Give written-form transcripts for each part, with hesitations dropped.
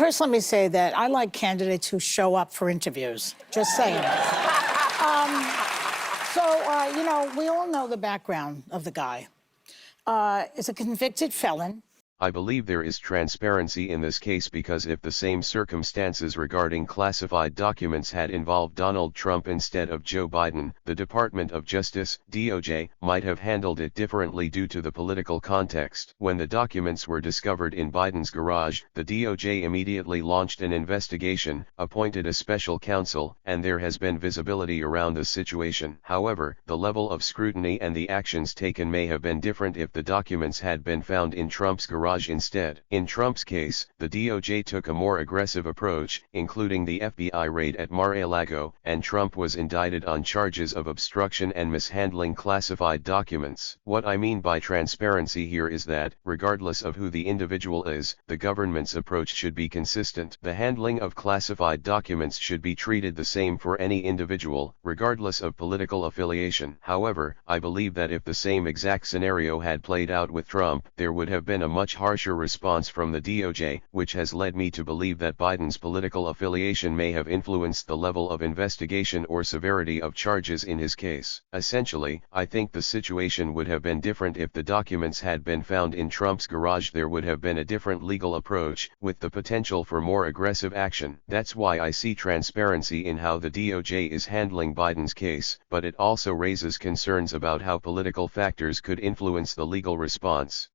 First, let me say that I like candidates who show up for interviews. Just saying. We all know the background of the guy. Is a convicted felon. I believe there is transparency in this case because if the same circumstances regarding classified documents had involved Donald Trump instead of Joe Biden, the Department of Justice, DOJ, might have handled it differently due to the political context. When the documents were discovered in Biden's garage, the DOJ immediately launched an investigation, appointed a special counsel, and there has been visibility around the situation. However, the level of scrutiny and the actions taken may have been different if the documents had been found in Trump's garage instead. In Trump's case, the DOJ took a more aggressive approach, including the FBI raid at Mar-a-Lago, and Trump was indicted on charges of obstruction and mishandling classified documents. What I mean by transparency here is that, regardless of who the individual is, the government's approach should be consistent. The handling of classified documents should be treated the same for any individual, regardless of political affiliation. However, I believe that if the same exact scenario had played out with Trump, there would have been a much harsher response from the DOJ, which has led me to believe that Biden's political affiliation may have influenced the level of investigation or severity of charges in his case. Essentially, I think the situation would have been different if the documents had been found in Trump's garage. There would have been a different legal approach, with the potential for more aggressive action. That's why I see transparency in how the DOJ is handling Biden's case, but it also raises concerns about how political factors could influence the legal response.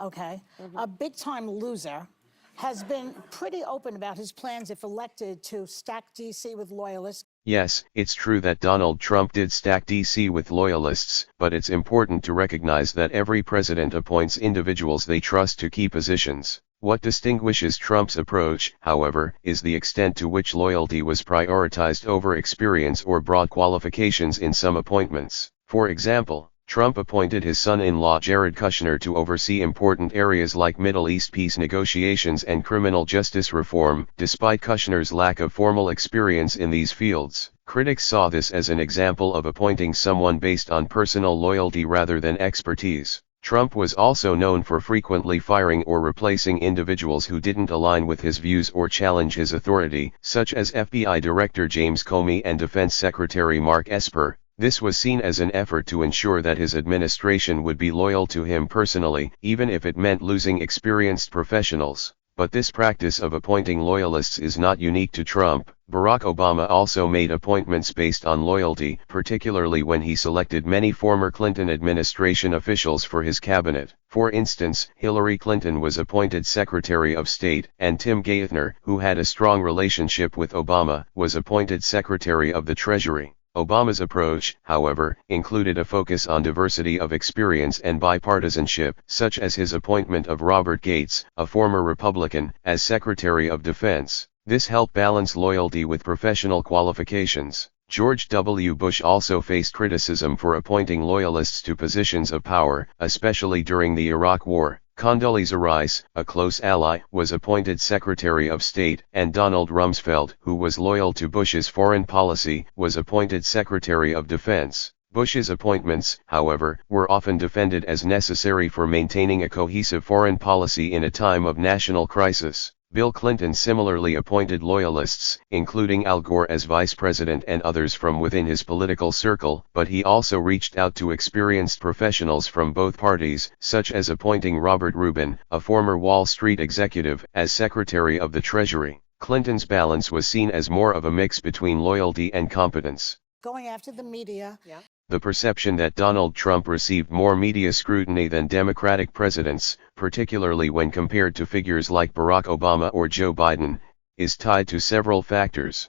Okay. A big-time loser has been pretty open about his plans, if elected, to stack D.C. with loyalists. Yes, it's true that Donald Trump did stack D.C. with loyalists, but it's important to recognize that every president appoints individuals they trust to key positions. What distinguishes Trump's approach, however, is the extent to which loyalty was prioritized over experience or broad qualifications in some appointments. For example, Trump appointed his son-in-law Jared Kushner to oversee important areas like Middle East peace negotiations and criminal justice reform, despite Kushner's lack of formal experience in these fields. Critics saw this as an example of appointing someone based on personal loyalty rather than expertise. Trump was also known for frequently firing or replacing individuals who didn't align with his views or challenge his authority, such as FBI Director James Comey and Defense Secretary Mark Esper. This was seen as an effort to ensure that his administration would be loyal to him personally, even if it meant losing experienced professionals. But this practice of appointing loyalists is not unique to Trump. Barack Obama also made appointments based on loyalty, particularly when he selected many former Clinton administration officials for his cabinet. For instance, Hillary Clinton was appointed Secretary of State, and Tim Geithner, who had a strong relationship with Obama, was appointed Secretary of the Treasury. Obama's approach, however, included a focus on diversity of experience and bipartisanship, such as his appointment of Robert Gates, a former Republican, as Secretary of Defense. This helped balance loyalty with professional qualifications. George W. Bush also faced criticism for appointing loyalists to positions of power, especially during the Iraq War. Condoleezza Rice, a close ally, was appointed Secretary of State, and Donald Rumsfeld, who was loyal to Bush's foreign policy, was appointed Secretary of Defense. Bush's appointments, however, were often defended as necessary for maintaining a cohesive foreign policy in a time of national crisis. Bill Clinton similarly appointed loyalists, including Al Gore as vice president and others from within his political circle, but he also reached out to experienced professionals from both parties, such as appointing Robert Rubin, a former Wall Street executive, as Secretary of the Treasury. Clinton's balance was seen as more of a mix between loyalty and competence. Going after the media. Yeah. The perception that Donald Trump received more media scrutiny than Democratic presidents, particularly when compared to figures like Barack Obama or Joe Biden, is tied to several factors.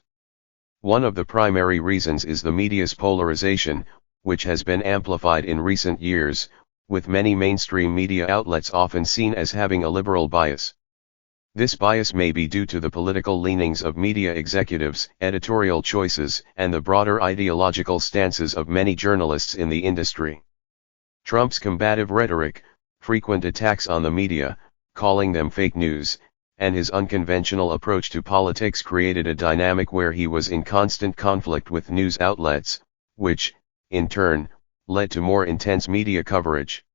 One of the primary reasons is the media's polarization, which has been amplified in recent years, with many mainstream media outlets often seen as having a liberal bias. This bias may be due to the political leanings of media executives, editorial choices, and the broader ideological stances of many journalists in the industry. Trump's combative rhetoric, frequent attacks on the media, calling them fake news, and his unconventional approach to politics created a dynamic where he was in constant conflict with news outlets, which, in turn, led to more intense media coverage.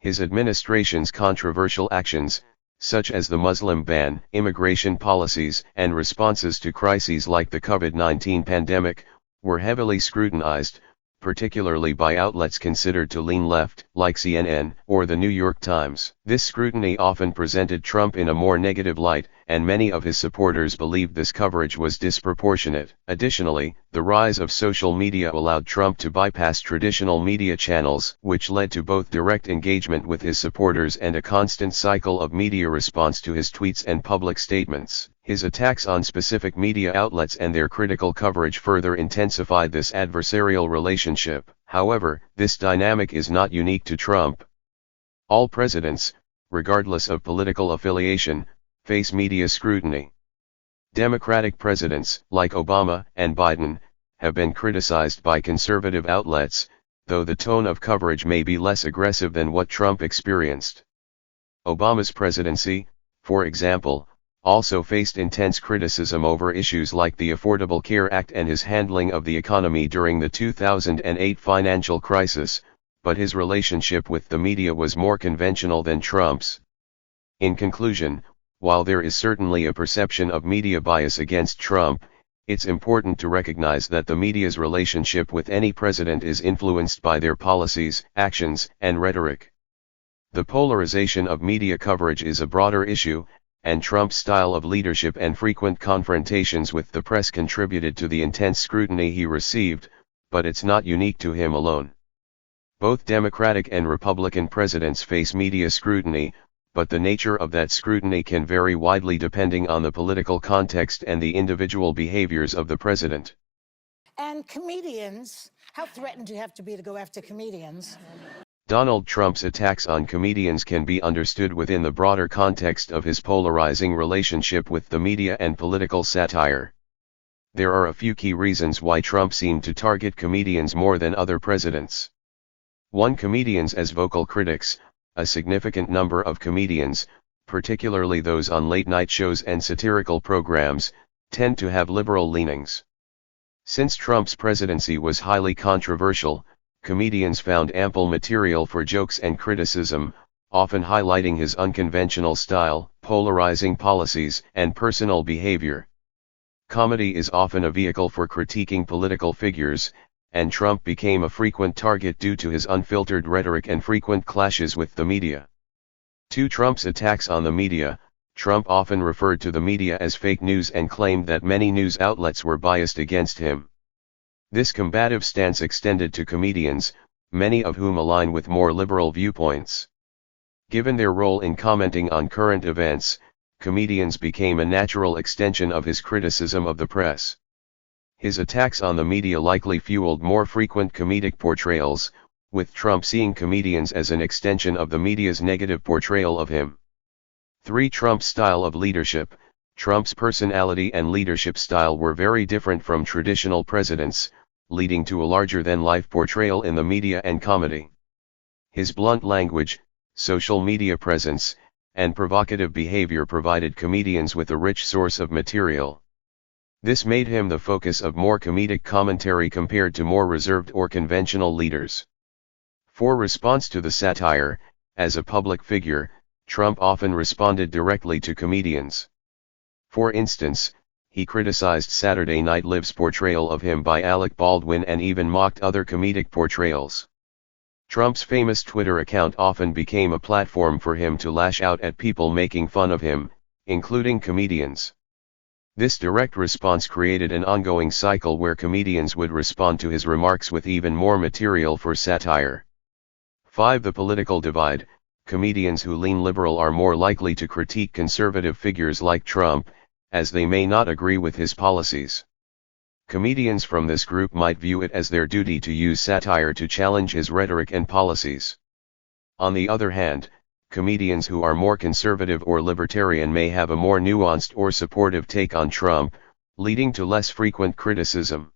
His administration's controversial actions, such as the Muslim ban, immigration policies, and responses to crises like the COVID-19 pandemic, were heavily scrutinized, particularly by outlets considered to lean left, like CNN or the New York Times. This scrutiny often presented Trump in a more negative light, and many of his supporters believed this coverage was disproportionate. Additionally, the rise of social media allowed Trump to bypass traditional media channels, which led to both direct engagement with his supporters and a constant cycle of media response to his tweets and public statements. His attacks on specific media outlets and their critical coverage further intensified this adversarial relationship. However, this dynamic is not unique to Trump. All presidents, regardless of political affiliation, face media scrutiny. Democratic presidents, like Obama and Biden, have been criticized by conservative outlets, though the tone of coverage may be less aggressive than what Trump experienced. Obama's presidency, for example, also faced intense criticism over issues like the Affordable Care Act and his handling of the economy during the 2008 financial crisis, but his relationship with the media was more conventional than Trump's. In conclusion, while there is certainly a perception of media bias against Trump, it's important to recognize that the media's relationship with any president is influenced by their policies, actions, and rhetoric. The polarization of media coverage is a broader issue, and Trump's style of leadership and frequent confrontations with the press contributed to the intense scrutiny he received, but it's not unique to him alone. Both Democratic and Republican presidents face media scrutiny, but the nature of that scrutiny can vary widely depending on the political context and the individual behaviors of the president. And comedians, how threatened do you have to be to go after comedians? Donald Trump's attacks on comedians can be understood within the broader context of his polarizing relationship with the media and political satire. There are a few key reasons why Trump seemed to target comedians more than other presidents. 1. Comedians as vocal critics. A significant number of comedians, particularly those on late-night shows and satirical programs, tend to have liberal leanings. Since Trump's presidency was highly controversial, comedians found ample material for jokes and criticism, often highlighting his unconventional style, polarizing policies, and personal behavior. Comedy is often a vehicle for critiquing political figures, and Trump became a frequent target due to his unfiltered rhetoric and frequent clashes with the media. 2. Trump's attacks on the media. Trump often referred to the media as fake news and claimed that many news outlets were biased against him. This combative stance extended to comedians, many of whom align with more liberal viewpoints. Given their role in commenting on current events, comedians became a natural extension of his criticism of the press. His attacks on the media likely fueled more frequent comedic portrayals, with Trump seeing comedians as an extension of the media's negative portrayal of him. 3. Trump's style of leadership. Trump's personality and leadership style were very different from traditional presidents, leading to a larger-than-life portrayal in the media and comedy. His blunt language, social media presence, and provocative behavior provided comedians with a rich source of material. This made him the focus of more comedic commentary compared to more reserved or conventional leaders. 4. Response to the satire. As a public figure, Trump often responded directly to comedians. For instance, he criticized Saturday Night Live's portrayal of him by Alec Baldwin and even mocked other comedic portrayals. Trump's famous Twitter account often became a platform for him to lash out at people making fun of him, including comedians. This direct response created an ongoing cycle where comedians would respond to his remarks with even more material for satire. 5. The political divide. Comedians who lean liberal are more likely to critique conservative figures like Trump, as they may not agree with his policies. Comedians from this group might view it as their duty to use satire to challenge his rhetoric and policies. On the other hand, comedians who are more conservative or libertarian may have a more nuanced or supportive take on Trump, leading to less frequent criticism.